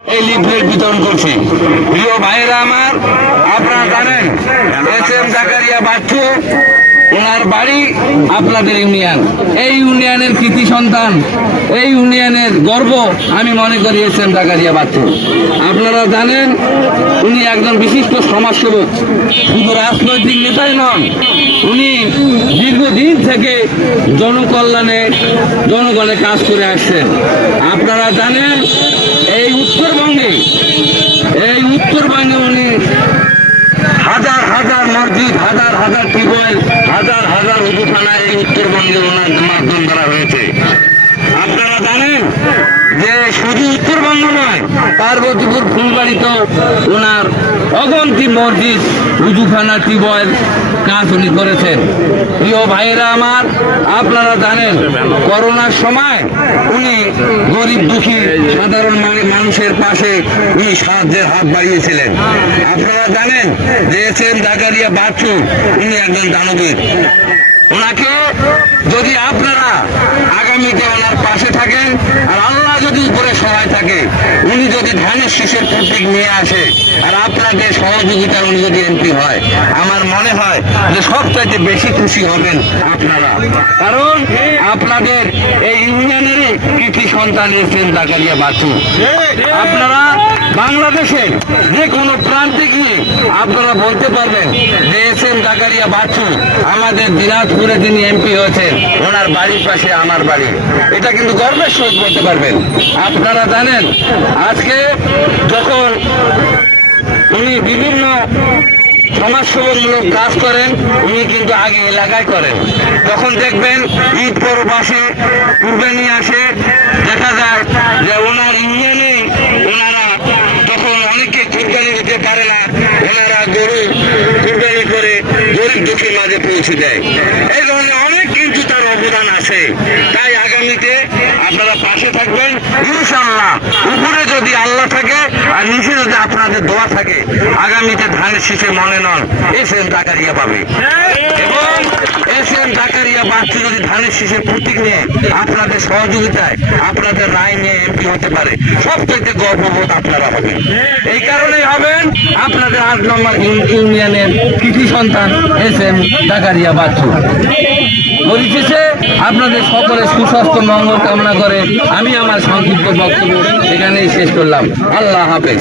এই লিফলেট বিতরণ করছি। প্রিয় ভাইয়েরা আমার, আপনারা জানেন এস এম জাকারিয়া বাচ্চু ওনার বাড়ি আপনাদের ইউনিয়ন। এই ইউনিয়নের কৃতি সন্তান, এই ইউনিয়নের গর্ব, আমি মনে করি এস এম জাকারিয়া বাচ্চু আপনারা জানেন, উনি একজন বিশিষ্ট সমাজসেবক, শুধু রাজনৈতিক নেতাই নন, উনি দীর্ঘদিন থেকে জনকল্যাণে জনগণের কাজ করে আসছেন। আপনারা জানেন উত্তরবঙ্গে, এই উত্তরবঙ্গে উনি হাজার হাজার মসজিদ, হাজার হাজার টিউবওয়েল, হাজার হাজার উপখানা এই উত্তরবঙ্গে ওনার মাধ্যম ধরা হয়েছে। আপনারা জানেন যে শুধু উত্তরবঙ্গ নয় ফুলবাড়িতেও ওনার অগন্তি মসজিদ উজুখানা টিউবওয়েল কাজ উনি করেছেন। প্রিয় ভাইয়েরা আমার, আপনারা জানেন, করোনার সময় উনি গরিব দুঃখী সাধারণ মানে মানুষের পাশে উনি সাহায্যের হাত বাড়িয়েছিলেন। আপনারা জানেন যে এস এম জাকারিয়া বাচ্চু, উনি একজন দানবীর ওনাকে যদি আপনারা আগামীতে ওনার পাশে থাকেন আর আল্লাহ যদি উপরে সহায় থাকে উনি যদি প্রতীক নিয়ে আসে আর আপনাদের সহযোগিতা উনি যদি এমপি হয়। আমার মনে হয় যে সবচাইতে বেশি খুশি হবেন আপনারা। কারণ আপনাদের এই ইউনিয়নেরই কৃষি সন্তানের চিন্তা করিয়া বাঁচুন। আপনারা বাংলাদেশের যে কোনো প্রান্তে গিয়ে আপনারা বলতে পারবেন যে এস এম জাকারিয়া বাচ্চু আমাদের দিনাজপুরে তিনি এমপি হয়েছেন, ওনার বাড়ির পাশে আমার বাড়ি। এটা কিন্তু গর্বের সহিত বলতে পারবেন। আপনারা জানেন, আজকে যখন উনি বিভিন্ন সমাজসেবামূলক কাজ করেন, উনি কিন্তু আগে এলাকায় করেন। তখন দেখবেন ঈদ পরবাসে পূর্বে নিয়ে আসে দেখা যায় যে ওনার ইউনিয়নে ওনারা তখন অনেকে কুরবানি দিতে পারে না ওনারা গরু কুরবানি করে গরিব দুঃখীর পৌঁছে দেয়। এই ধরনের অনেক কিন্তু তার অবদান আছে। তাই আগামীতে আপনারা পাশে থাকবেন। ইনশাল্লাহ উপরে যদি আল্লাহ থাকে আর নিচে যদি আপনাদের দোয়া থাকে, আগামীতে ধানের শীষে মনে নন এস এম জাকারিয়া পাবে। এবং এস এম জাকারিয়া বাচ্চু যদি ধানের শীষের প্রতীক নিয়ে, আপনাদের সহযোগিতায় আপনাদের রায় নিয়ে এমপি হতে পারে। সবচেয়ে গর্ববোধ আপনারা হবেন। এই কারণেই হবেন আপনাদের আট নম্বর ইউনিয়নের কৃষি সন্তান এস এম ডাকারিয়া বাচ্চু। পরিশেষে আপনাদের সকলে সুস্বাস্থ্য, মঙ্গল কামনা করে আমি আমার সংক্ষিপ্ত বক্তব্য এখানেই শেষ করলাম। আল্লাহ হাফেজ।